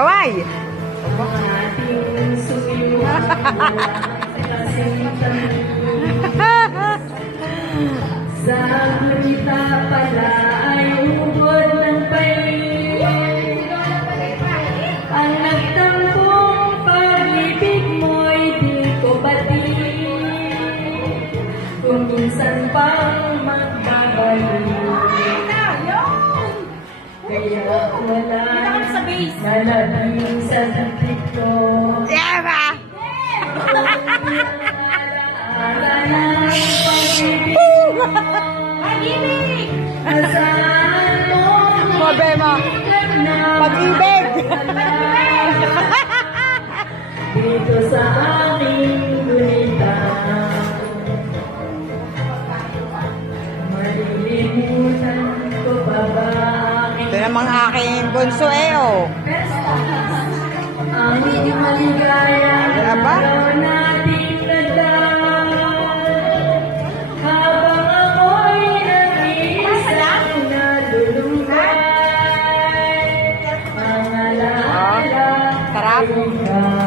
Kaway! Sa gunita pala ay ubod ng pain. Ang nagtampong pag-ibig mo'y di ko batid. Kung minsan pang magbabalik, kaya wala nalabing sa dibdib ko. Yeah, ba? Pag-ibig! Nasaan mo? Problema. Pag-ibig! Dito sa aking gunita, malilimutan ko pa ba Ito namang aking bunso oh. ang maligayang Aba? araw nating nagdaan? Habang ako'y nag-iisang nalulungkay, ang alaala Sarap. ay ikaw.